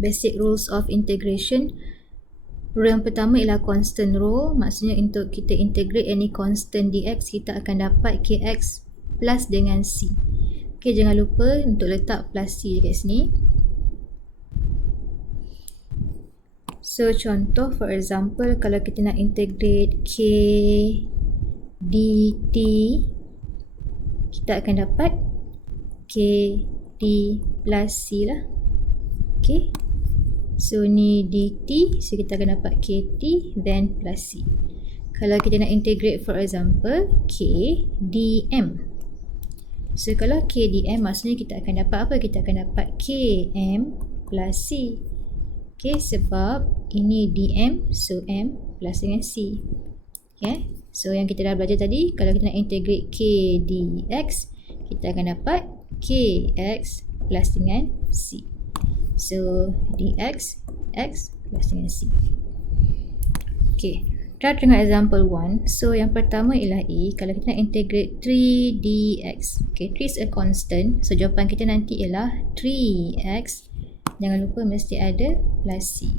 Basic rules of integration. Rule yang pertama ialah constant rule. Maksudnya untuk kita integrate any constant dx, kita akan dapat kx plus dengan c. Okay, jangan lupa untuk letak plus c dekat sini. So contoh, for example, kalau kita nak integrate k dt, kita akan dapat k d plus c lah. Okay, so ni dt, so kita akan dapat kt then plus c. Kalau kita nak integrate, for example, k dm, so kalau k dm maksudnya kita akan dapat apa? Kita akan dapat km plus c. Okay, sebab ini dm, so m plus dengan c. Okay, so yang kita dah belajar tadi, kalau kita nak integrate k dx, kita akan dapat kx plus dengan c. So dx, x plus dengan c. Okay, try dengan example 1. So yang pertama ialah a. Kalau kita nak integrate 3 dx, okay, 3 is a constant, so jawapan kita nanti ialah 3x. Jangan lupa mesti ada plus c.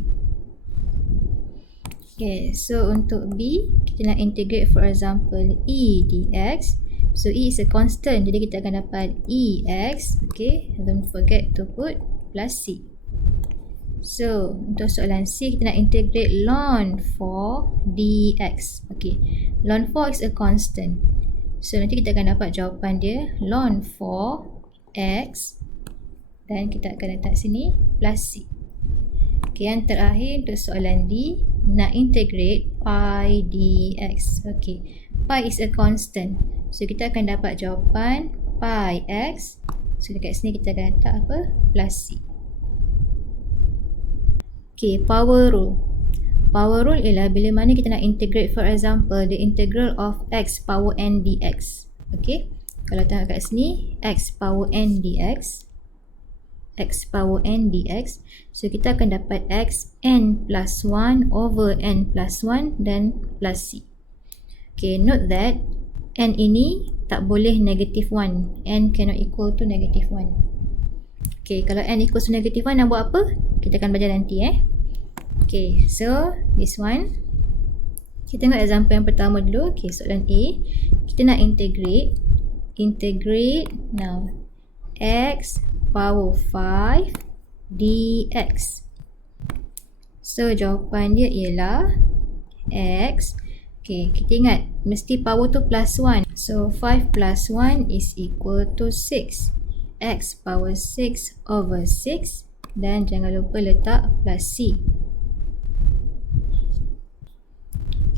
Okay, so untuk b, kita nak integrate, for example, e dx. So e is a constant, jadi kita akan dapat ex. Okay, don't forget to put plus c. So untuk soalan c, kita nak integrate ln 4 dx. Okay, ln 4 is a constant, so nanti kita akan dapat jawapan dia ln 4x, dan kita akan letak sini plus c. Okay, yang terakhir untuk soalan D, nak integrate pi dx. Okay, pi is a constant, so kita akan dapat jawapan pi x. So dekat sini kita akan letak apa? Plus c. Okay, power rule. Power rule ialah bila mana kita nak integrate, for example, the integral of x power n dx. Okay, kalau tengok kat sini, x power n dx, x power n dx, so kita akan dapat x n plus 1 over n plus 1 dan plus c. Okay, note that n ini tak boleh negative 1. N cannot equal to negative 1. Okay, kalau n equals to negative 1, nak buat apa? Kita akan belajar nanti. Okay, so this one, kita tengok example yang pertama dulu. Okay, soalan A, kita nak integrate now x power 5 dx. So jawapan dia ialah x. Okay, kita ingat mesti power tu plus 1, so 5 plus 1 is equal to 6. X power 6 over 6, dan jangan lupa letak plus c.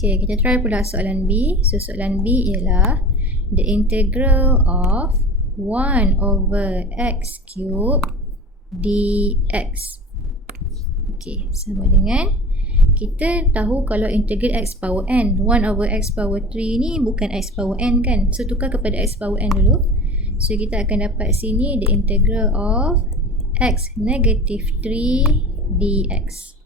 Okay, kita try pula soalan B. So soalan B ialah the integral of 1 over x cube dx. Okay, sama dengan kita tahu kalau integrate x power n, 1 over x power 3 ni bukan x power n kan, so tukar kepada x power n dulu. So kita akan dapat sini the integral of x negative 3 dx.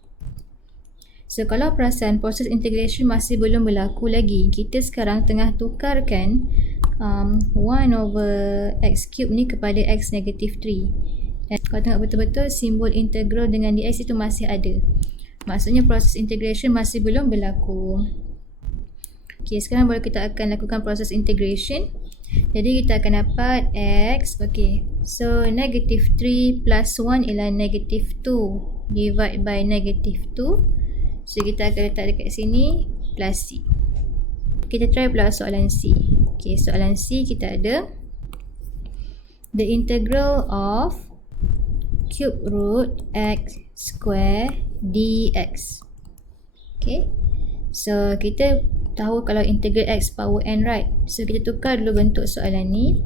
So kalau perasan proses integration masih belum berlaku lagi, kita sekarang tengah tukarkan 1 over x cube ni kepada x negative 3. Dan kalau tengok betul-betul simbol integral dengan dx itu masih ada. Maksudnya proses integration masih belum berlaku. Okay, sekarang baru kita akan lakukan proses integration. Jadi kita akan dapat x. Okay, so negative 3 plus 1 ialah negative 2 divide by negative 2. So kita akan letak dekat sini plus c. Kita try pula soalan C. Okay, soalan C kita ada the integral of cube root x square dx. Okay, so kita tahu kalau integrate x power n, right? So kita tukar dulu bentuk soalan ni.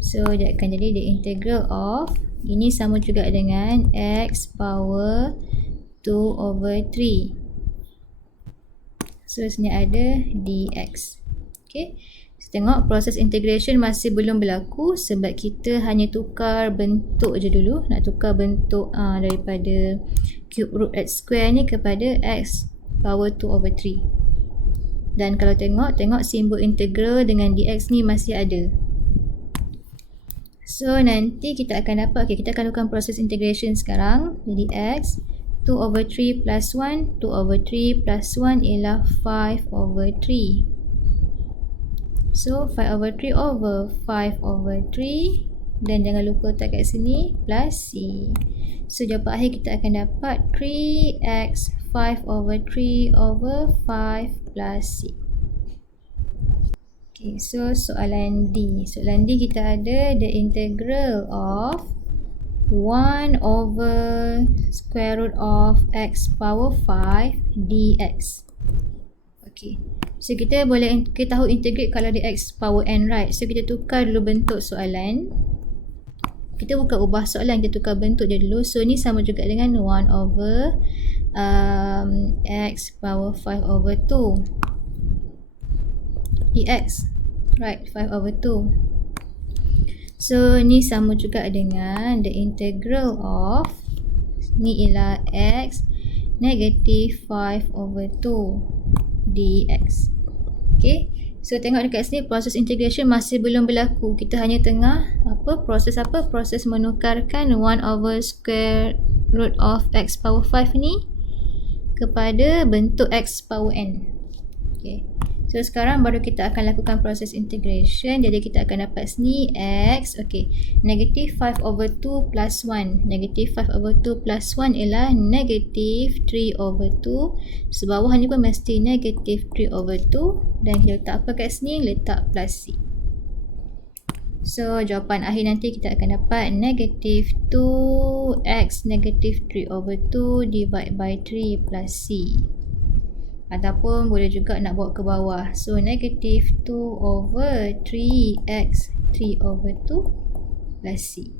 So dia akan jadi the integral of, ini sama juga dengan x power 2 over 3. So sini ada dx. Okay, so, tengok proses integration masih belum berlaku sebab kita hanya tukar bentuk je dulu. Nak tukar bentuk daripada cube root x square ni kepada x power 2 over 3. Dan kalau tengok simbol integral dengan dx ni masih ada. So nanti kita akan dapat, kita akan lakukan proses integration sekarang. Jadi x 2 over 3 plus 1, 2 over 3 plus 1 ialah 5 over 3. So 5 over 3 over 5 over 3, dan jangan lupa letak kat sini plus c. So jawapan akhir kita akan dapat 3x 5 over 3 over 5 plus c. Okay, so soalan D. Soalan D kita ada the integral of 1 over square root of x power 5 dx. Okay, so kita tahu integrate kalau di x power n, right? So kita tukar dulu bentuk soalan. Kita bukan ubah soalan, kita tukar bentuk dia dulu. So ni sama juga dengan 1 over x power 5 over 2 dx, right? 5 over 2. So ni sama juga dengan the integral of, ni ialah x negative 5 over 2 dx. Okay, so tengok dekat sini proses integration masih belum berlaku. Kita hanya tengah proses menukarkan 1 over square root of x power 5 ni kepada bentuk x power n. Okay, so sekarang baru kita akan lakukan proses integration. Jadi kita akan dapat sini x, okay, negative 5 over 2 plus 1. Negative 5 over 2 plus 1 ialah negative 3 over 2. So bawah ni pun mesti negative 3 over 2. Dan kita letak apa kat sini? Letak plus c. So jawapan akhir nanti kita akan dapat negative 2x negative 3 over 2 divide by 3 plus c. Ataupun boleh juga nak bawa ke bawah. So negative 2 over 3x 3 over 2 plus c.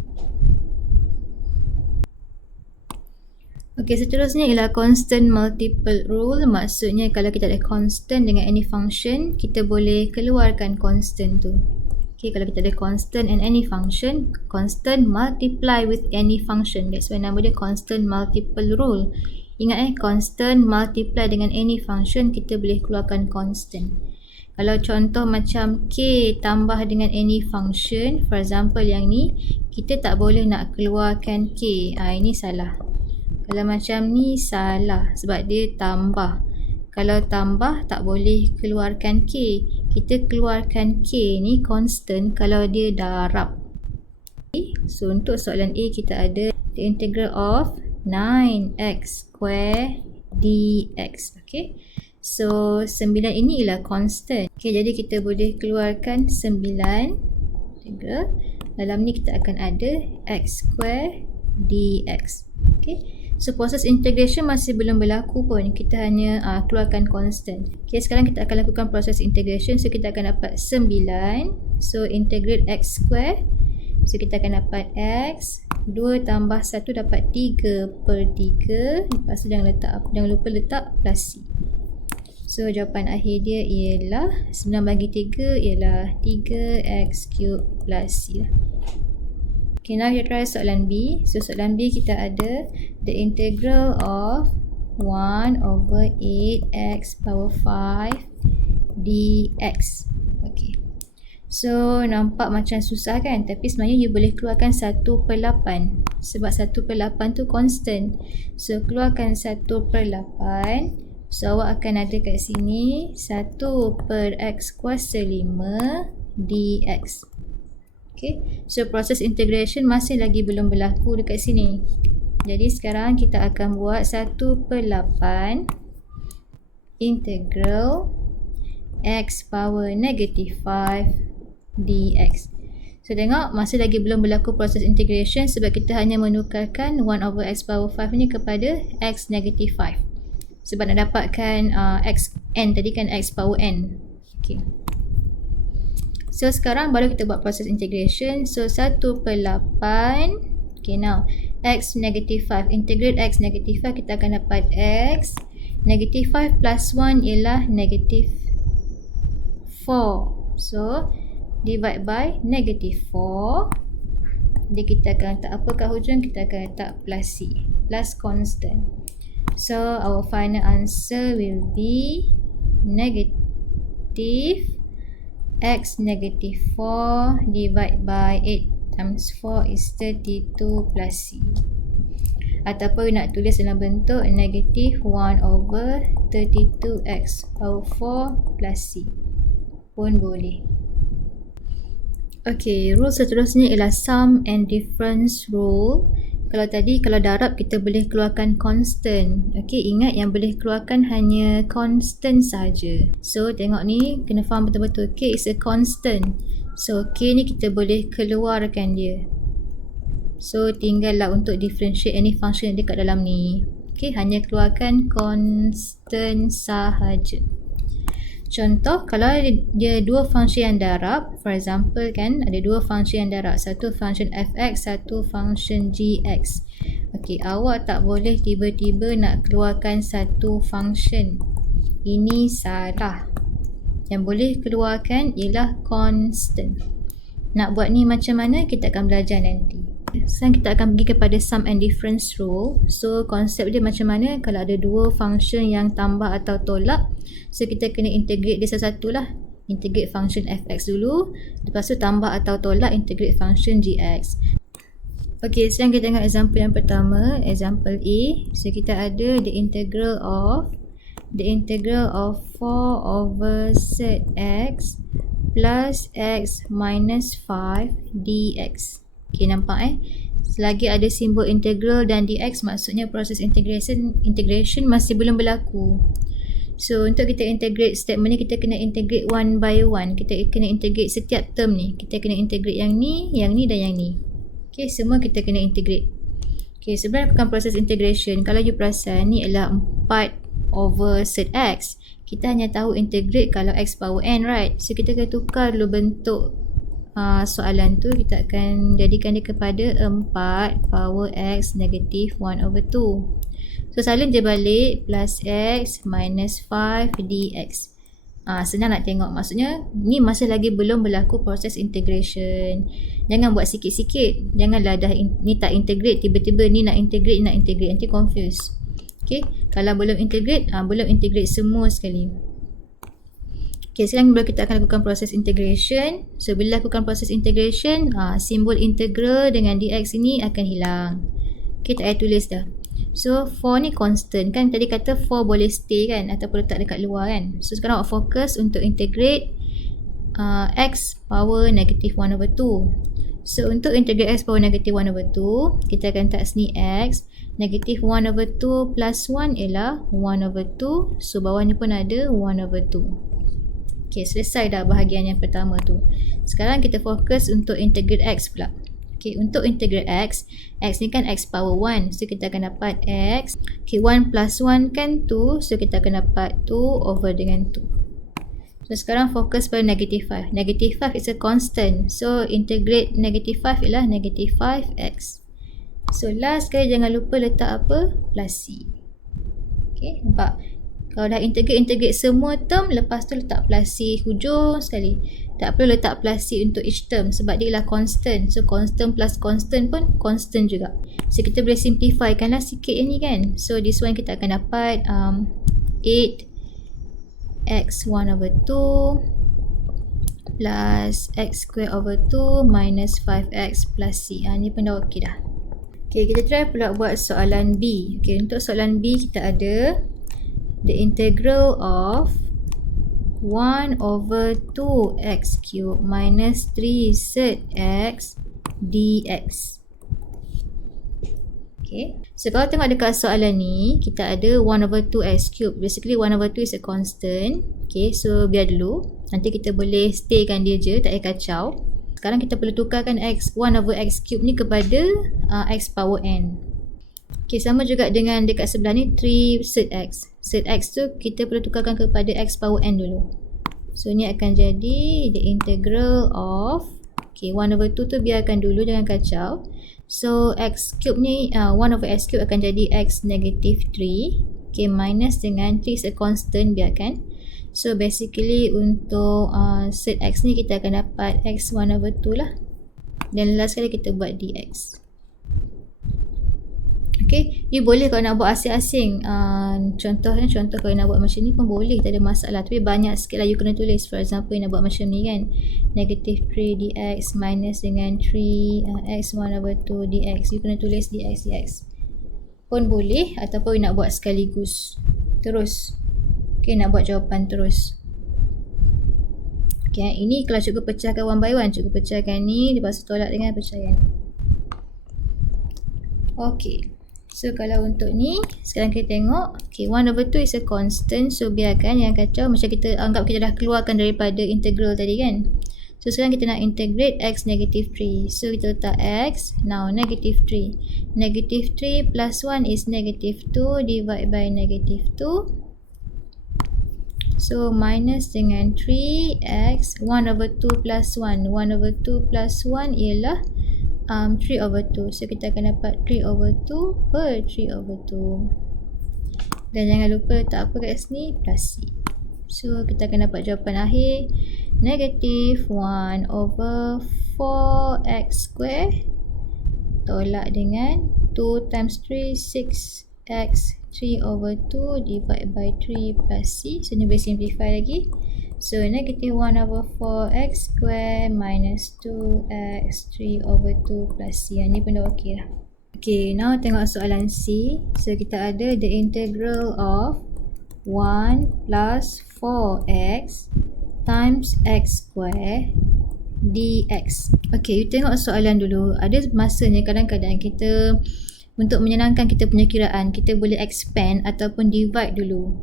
Okay, seterusnya ialah constant multiple rule. Maksudnya kalau kita ada constant dengan any function, kita boleh keluarkan constant tu. Okay, kalau kita ada constant and any function, constant multiply with any function. That's why nama dia constant multiple rule. Ingat constant multiply dengan any function, kita boleh keluarkan constant. Kalau contoh macam k tambah dengan any function, for example yang ni, kita tak boleh nak keluarkan k. Ini salah. Kalau macam ni salah sebab dia tambah. Kalau tambah tak boleh keluarkan k. Kita keluarkan k ni constant kalau dia darab. So untuk soalan A kita ada the integral of 9x square dx. Okay, so 9 ini ialah constant. Okay, jadi kita boleh keluarkan 9 integral. Dalam ni kita akan ada x square dx. Okay, so proses integration masih belum berlaku pun. Kita hanya keluarkan constant. Okay, sekarang kita akan lakukan proses integration. So kita akan dapat 9. So integrate x square. So kita akan dapat x 2 tambah 1 dapat 3 per 3. Lepas tu jangan lupa letak plus c. So jawapan akhir dia ialah 9 bagi 3 ialah 3x cube plus c lah. Okay, now kita try soalan B. So soalan B kita ada the integral of 1 over 8x power 5 dx. Okay, so nampak macam susah kan? Tapi sebenarnya you boleh keluarkan 1/8. Sebab 1/8 tu constant. So keluarkan 1/8. So awak akan ada kat sini 1/x kuasa 5 dx. Okay, so proses integration masih lagi belum berlaku dekat sini. Jadi sekarang kita akan buat 1/8 integral x power negative 5 dx. So tengok masih lagi belum berlaku proses integration sebab kita hanya menukarkan 1 over x power 5 ni kepada x negative 5. Sebab nak dapatkan x n tadi kan x power n. Okay, so sekarang baru kita buat proses integration. So 1/8. Okay, now x negative 5. Integrate x negative 5, kita akan dapat x negative 5 plus 1 ialah negative 4. So divide by negative 4. Jadi kita akan letak apa kat hujung? Kita akan letak plus c, plus constant. So our final answer will be negative x negative 4 divide by 8 times 4 is 32 plus C. Ataupun nak tulis dalam bentuk negative 1 over 32x power 4 plus C pun boleh. Okay, rule seterusnya ialah sum and difference rule. Kalau tadi, kalau darab kita boleh keluarkan constant. Okay, ingat yang boleh keluarkan hanya constant saja. So, tengok ni, kena faham betul-betul. K is a constant. So, K ni kita boleh keluarkan dia. So, tinggallah untuk differentiate any function yang dekat dalam ni. Okay, hanya keluarkan constant sahaja. Contoh, kalau dia dua function yang darab, for example kan, ada dua function yang darab, satu function fx, satu function gx. Okey, awak tak boleh tiba-tiba nak keluarkan satu function. Ini salah. Yang boleh keluarkan ialah constant. Nak buat ni macam mana, kita akan belajar nanti. Sekarang kita akan pergi kepada sum and difference rule. So, konsep dia macam mana kalau ada dua function yang tambah atau tolak. So, kita kena integrate dia satu-satu lah. Integrate function fx dulu. Lepas tu tambah atau tolak integrate function gx. Ok, sekarang kita tengok example yang pertama. Example A. So, kita ada the integral of 4 over set x plus x minus 5 dx. Ok, nampak selagi ada simbol integral dan dx, maksudnya proses integration masih belum berlaku. So, untuk kita integrate statement ni, kita kena integrate one by one. Kita kena integrate setiap term ni. Kita kena integrate yang ni dan yang ni. Ok, semua kita kena integrate. Ok, sebenarnya bukan proses integration. Kalau you perasan, ni adalah 4 over set x. Kita hanya tahu integrate kalau x power n, right? So, kita kena tukar dulu bentuk soalan tu. Kita akan jadikan dia kepada 4 power x negative 1 over 2. So, salin je balik plus x minus 5 dx. Senang nak tengok. Maksudnya, ni masih lagi belum berlaku proses integration. Jangan buat sikit-sikit. Janganlah dah ni tak integrate, tiba-tiba ni nak integrate. Nanti confuse. Okay, kalau belum integrate semua sekali. Okay, sekarang kita akan lakukan proses integration. So, bila lakukan proses integration, simbol integral dengan dx ini akan hilang. Okay, tak payah tulis dah. So, 4 ni constant kan. Tadi kata 4 boleh stay kan, ataupun letak dekat luar kan. So, sekarang awak fokus untuk integrate x power negative 1 over 2. So, untuk integrate x power negative 1 over 2, kita akan letak sini x. Negative 1 over 2 plus 1 ialah 1 over 2. So, bawah ni pun ada 1 over 2. Okay, selesai dah bahagian yang pertama tu. Sekarang kita fokus untuk integrate x pula. Okay, untuk integrate x ni kan x power 1. So, kita akan dapat x. Okay, 1 plus 1 kan 2. So, kita akan dapat 2 over dengan 2. So, sekarang fokus pada negative 5. Negative 5 is a constant. So, integrate negative 5 ialah negative 5x. So, last sekali jangan lupa letak apa? Plus c. Okay, nampak? Kalau dah integrate semua term, lepas tu letak plus c hujung sekali. Tak perlu letak plus c untuk each term sebab dia ialah constant. So, constant plus constant pun constant juga. So, kita boleh simplifykan lah sikit yang ni kan. So, this one kita akan dapat 8x1 over 2 plus x square over 2 minus 5x plus c. Ni pun dah okey dah. Okay, kita try pula buat soalan B. Okay, untuk soalan B kita ada the integral of 1 over 2x cube minus 3 set x dx. Okay, so kalau tengok dekat soalan ni, kita ada 1 over 2x cube. Basically 1 over 2 is a constant. Okay, so biar dulu. Nanti kita boleh staykan dia je, tak payah kacau. Sekarang kita perlu tukarkan 1 over x cube ni kepada x power n. Okay, sama juga dengan dekat sebelah ni 3 set x. Set x tu kita perlu tukarkan kepada x power n dulu. So, ni akan jadi the integral of, okay, 1 over 2 tu biarkan dulu, jangan kacau. So, x cube ni, 1 over x cube akan jadi x negative 3. Okay, minus dengan 3 is a constant, biarkan. So, basically untuk set x ni kita akan dapat x 1 over 2 lah. Dan last sekali kita buat dx. Okay, you boleh kalau nak buat asing-asing Contoh kalau nak buat macam ni pun boleh, tak ada masalah. Tapi banyak sikit lah you kena tulis. For example, you nak buat macam ni kan. Negative 3 dx minus dengan 3 x 1 over 2 dx. You kena tulis dx pun boleh. Ataupun you nak buat sekaligus terus. Okay, nak buat jawapan terus. Okay, ini kalau cikgu pecahkan one by one. Cikgu pecahkan ni, lepas tu tolak dengan pecahan. Okay. So kalau untuk ni, sekarang kita tengok, okay, 1 over 2 is a constant. So biarkan yang kacau, macam kita anggap kita dah keluarkan daripada integral tadi kan. So sekarang kita nak integrate x negative 3. So kita letak x, now negative 3. Negative 3 plus 1 is negative 2 divided by negative 2. So minus dengan 3x, 1 over 2 plus 1. 1 over 2 plus 1 ialah 3 over 2. So kita akan dapat 3 over 2 per 3 over 2. Dan jangan lupa letak apa kat sini? Plus C. So kita akan dapat jawapan akhir negative 1 over 4x square tolak dengan 2 times 3 6x 3 over 2 divided by 3 plus C. So ni boleh simplify lagi. So negative 1 over 4x square minus 2x 3 over 2 plus C. Yang ni pun dah ok lah. Okay, now tengok soalan C. So kita ada the integral of 1 plus 4x times x square dx. Okay, you tengok soalan dulu. Ada masanya kadang-kadang kita untuk menyenangkan kita punya kiraan, kita boleh expand ataupun divide dulu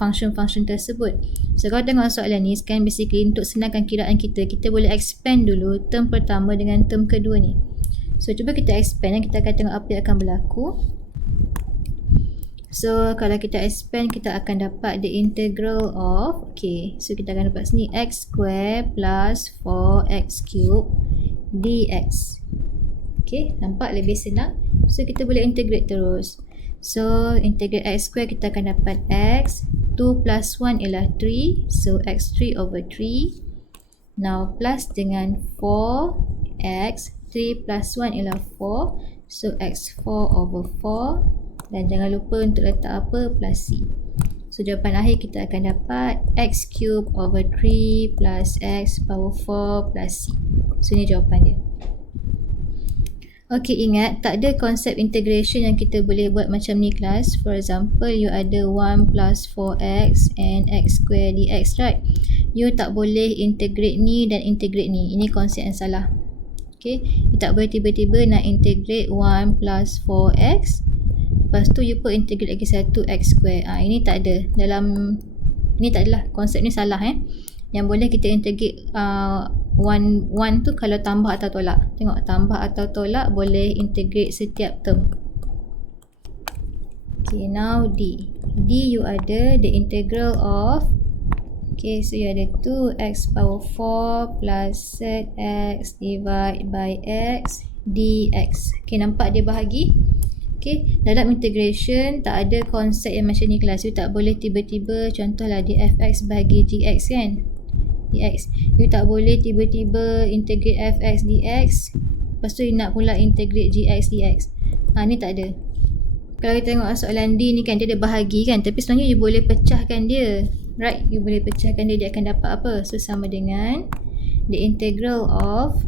function-function tersebut. So kalau tengok soalan ni, sekarang basically untuk senangkan kiraan kita, kita boleh expand dulu term pertama dengan term kedua ni. So cuba kita expand dan kita akan tengok apa yang akan berlaku. So kalau kita expand, kita akan dapat the integral of, okay, so kita akan dapat sini x square plus 4x cube dx. Okay, nampak lebih senang. So kita boleh integrate terus. So integrate x square, kita akan dapat x 2 plus 1 ialah 3. So x 3 over 3. Now plus dengan 4x 3 plus 1 ialah 4. So x 4 over 4. Dan jangan lupa untuk letak apa? Plus C. So jawapan akhir kita akan dapat x cube over 3 plus x power 4 plus C. So ini jawapan dia. Okay, ingat tak ada konsep integration yang kita boleh buat macam ni kelas. For example, you ada 1 plus 4x and x square dx, right? You tak boleh integrate ni dan integrate ni. Ini konsep yang salah. Okay, you tak boleh tiba-tiba nak integrate 1 plus 4x, lepas tu you pun integrate lagi satu x square. Ini tak ada. Ini tak adalah. Konsep ni salah Yang boleh kita integrate 1 tu kalau tambah atau tolak. Tengok, tambah atau tolak boleh integrate setiap term. Okay, now D. D you ada the integral of, okay, so you ada 2x power 4 plus zx divided by x dx. Okay, nampak dia bahagi? Okay, dalam integration tak ada konsep yang macam ni kelas. You tak boleh tiba-tiba, contohlah dfx bagi gx kan, dx. You tak boleh tiba-tiba integrate fx dx, lepas tu you nak pula integrate gx dx. Ni tak ada. Kalau kita tengok soalan D ni kan, dia ada bahagi kan, tapi sebenarnya you boleh pecahkan dia, right? You boleh pecahkan dia, dia akan dapat apa? So sama dengan the integral of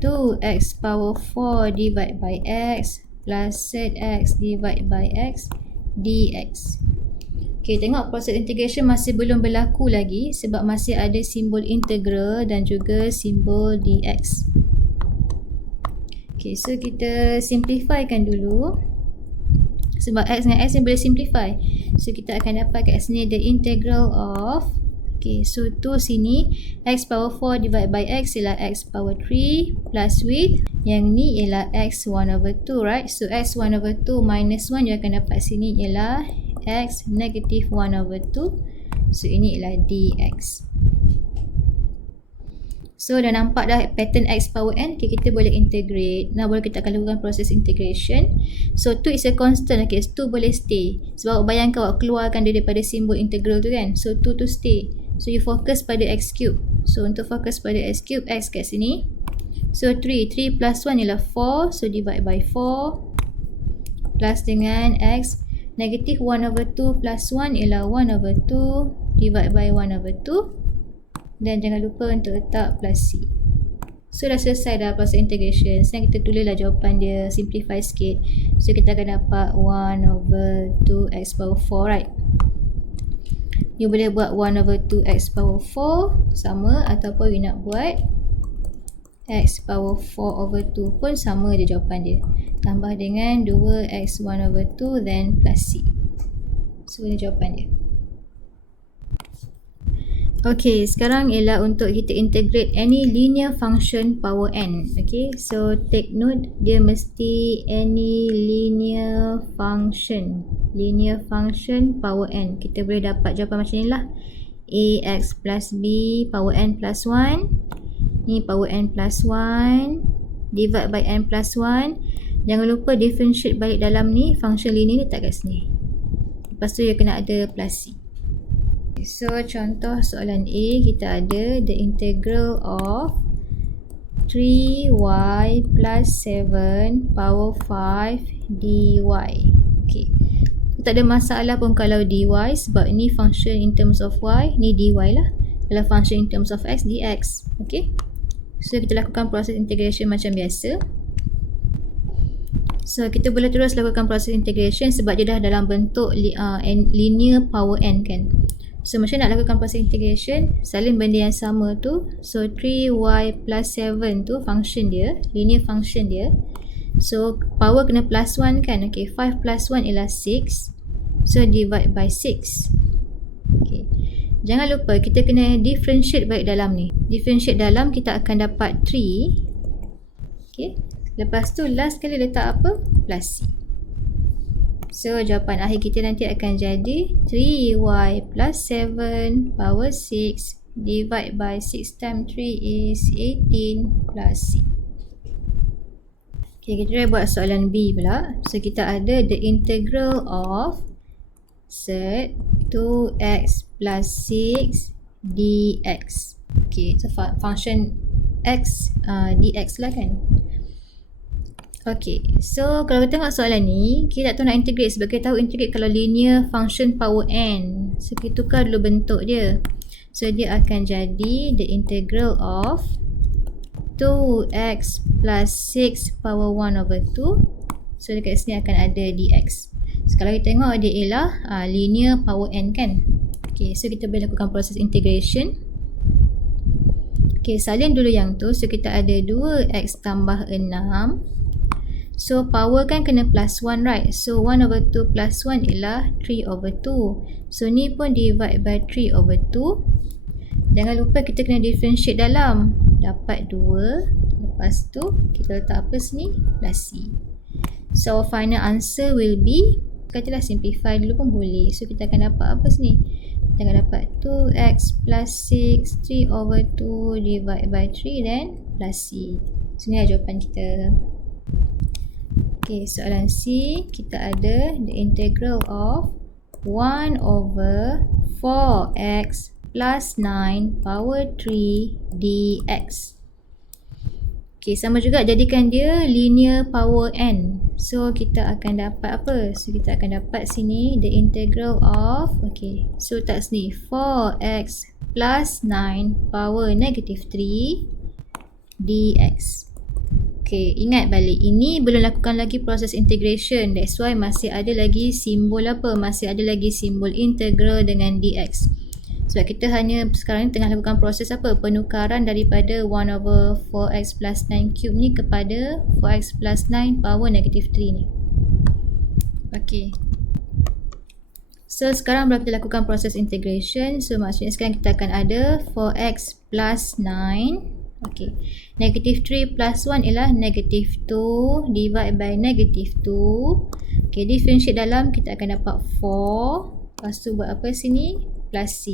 2x power 4 divided by x plus zx divided by x dx. Okay, tengok proses integration masih belum berlaku lagi sebab masih ada simbol integral dan juga simbol dx. Okay, so kita simplifykan dulu. Sebab x dengan x ni boleh simplify. So kita akan dapat kat sini the integral of, okay, so tu sini x power 4 divided by x ialah x power 3 plus with yang ni ialah x 1 over 2, right? So x 1 over 2 minus 1 you akan dapat sini ialah x negative 1 over 2. So ini ialah dx. So dah nampak dah pattern x power n. Okay, kita boleh integrate. Nah, boleh kita akan lakukan proses integration. So 2 is a constant. Okay, so 2 boleh stay. Sebab bayangkan awak keluarkan dia daripada simbol integral tu kan. So 2 to stay. So you fokus pada x cube. So untuk fokus pada x cube, x kat sini. So 3 plus 1 ialah 4. So divide by 4. Plus dengan x. Negative 1 over 2 plus 1 ialah 1 over 2 divide by 1 over 2. Dan jangan lupa untuk letak plus C. So dah selesai dah proses integration. Sekarang kita tulislah jawapan dia, simplify sikit. So kita akan dapat 1 over 2x power 4, right? You boleh buat 1 over 2x power 4 sama, ataupun you nak buat x power 4 over 2 pun sama je jawapan dia. Tambah dengan 2x 1 over 2 then plus C. So ini jawapan dia. Okay, sekarang ialah untuk kita integrate any linear function power n. Okay, so take note, dia mesti any linear function power n. Kita boleh dapat jawapan macam ni lah. Ax plus b power n plus 1. Ni power n plus 1 divide by n plus 1. Jangan lupa differentiate balik dalam ni, function linear letak kat sini. Lepas tu dia kena ada plus C. So contoh soalan A, kita ada the integral of 3y plus 7 power 5 dy. Okay, tak ada masalah pun kalau dy, sebab ni function in terms of y, ni dy lah. Kalau function in terms of x, dx. Okay, so kita lakukan proses integration macam biasa. So kita boleh terus lakukan proses integration sebab dia dah dalam bentuk linear power n kan. So macam nak lakukan proses integration, salin benda yang sama tu. So 3y plus 7 tu function dia, linear function dia. So power kena plus 1 kan. Okay, 5 plus 1 ialah 6. So divide by 6. Okay, jangan lupa kita kena differentiate balik dalam ni. Differentiate dalam kita akan dapat 3. Okay, lepas tu last kali letak apa? Plus C. So jawapan akhir kita nanti akan jadi 3y plus 7 power 6 divide by 6 times 3 is 18 plus C. Okay, kita try buat soalan B pula. So kita ada the integral of set 2x plus 6 dx. Okay, so function x dx lah kan. Okay, so kalau kita tengok soalan ni, kita tak tahu nak integrate sebab kita tahu integrate kalau linear function power n. So kita tukar dulu bentuk dia. So dia akan jadi the integral of 2x plus 6 power 1 over 2. So dekat sini akan ada dx. So kalau kita tengok dia ialah linear power n kan. Okay, so kita boleh lakukan proses integration. Okay, salin dulu yang tu. So kita ada 2x tambah 6. So power kan kena plus 1, right? So 1 over 2 plus 1 ialah 3 over 2. So ni pun divide by 3 over 2. Jangan lupa kita kena differentiate dalam. Dapat 2. Lepas tu kita letak apa sini? Plus C. So final answer will be, katalah simplify dulu pun boleh. So kita akan dapat apa sini? Kita akan dapat 2x plus 6 3 over 2 divide by 3 then plus C. So ni lah jawapan kita. Okay, soalan C, kita ada the integral of 1 over 4x plus 9 power 3 dx. Okay, sama juga jadikan dia linear power n. So kita akan dapat apa? So kita akan dapat sini the integral of, okay, so tak sini 4x plus 9 power negative 3 dx. Okay, ingat balik, ini belum lakukan lagi proses integration. That's why masih ada lagi simbol apa? Masih ada lagi simbol integral dengan dx. Sebab kita hanya sekarang ni tengah lakukan proses apa? Penukaran daripada 1 over 4x plus 9 cube ni kepada 4x plus 9 power negative 3 ni. Okay, so sekarang baru kita lakukan proses integration. So maksudnya sekarang kita akan ada 4x plus 9. Okay, negative 3 plus 1 ialah negative 2 divide by negative 2. Okay, differentiate dalam kita akan dapat 4. Lepas tu buat apa sini? Plus C.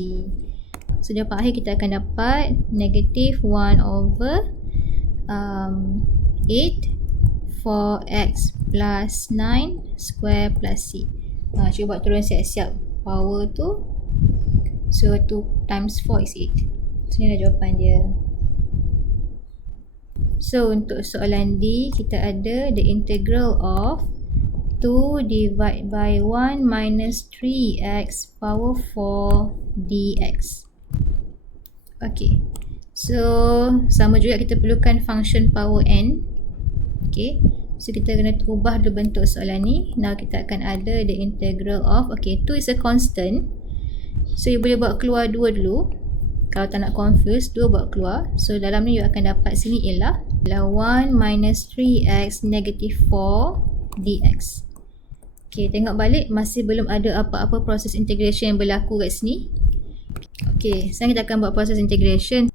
So jawapan akhir kita akan dapat negative 1 over 8 4x plus 9 square plus C. Cuba buat turun siap-siap power tu. So 2 times 4 is 8. So ni adalah jawapan dia. So untuk soalan D, kita ada the integral of 2 divided by 1 minus 3x power 4 dx. Okay. So, sama juga kita perlukan function power n. Okay. So, kita kena ubah dulu bentuk soalan ni. Now, kita akan ada the integral of, okay, 2 is a constant. So, you boleh buat keluar 2 dulu. Kalau tak nak confuse, 2 buat keluar. So, dalam ni you akan dapat sini ialah 1 minus 3x negative 4 dx. Okay, tengok balik. Masih belum ada apa-apa proses integration yang berlaku kat sini. Okay, sekarang kita akan buat proses integration.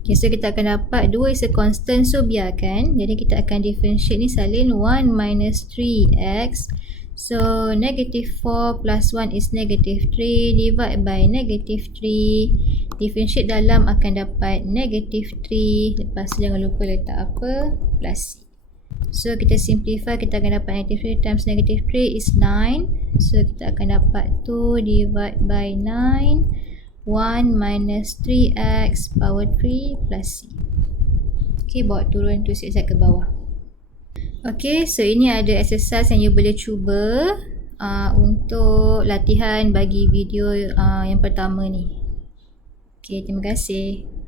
Okay, so kita akan dapat 2 is a constant. So, biarkan. Jadi, kita akan differentiate ni salin 1 minus 3x. So, negative 4 plus 1 is negative 3 divided by negative 3. Differentiate dalam akan dapat negative 3. Lepas jangan lupa letak apa? Plus C. So, kita simplify. Kita akan dapat negative 3 times negative 3 is 9. So, kita akan dapat 2 divided by 9. 1 minus 3x power 3 plus C. Okay, bawa turun tu zigzag ke bawah. Okay, so ini ada exercise yang you boleh cuba untuk latihan bagi video yang pertama ni. Okay, terima kasih.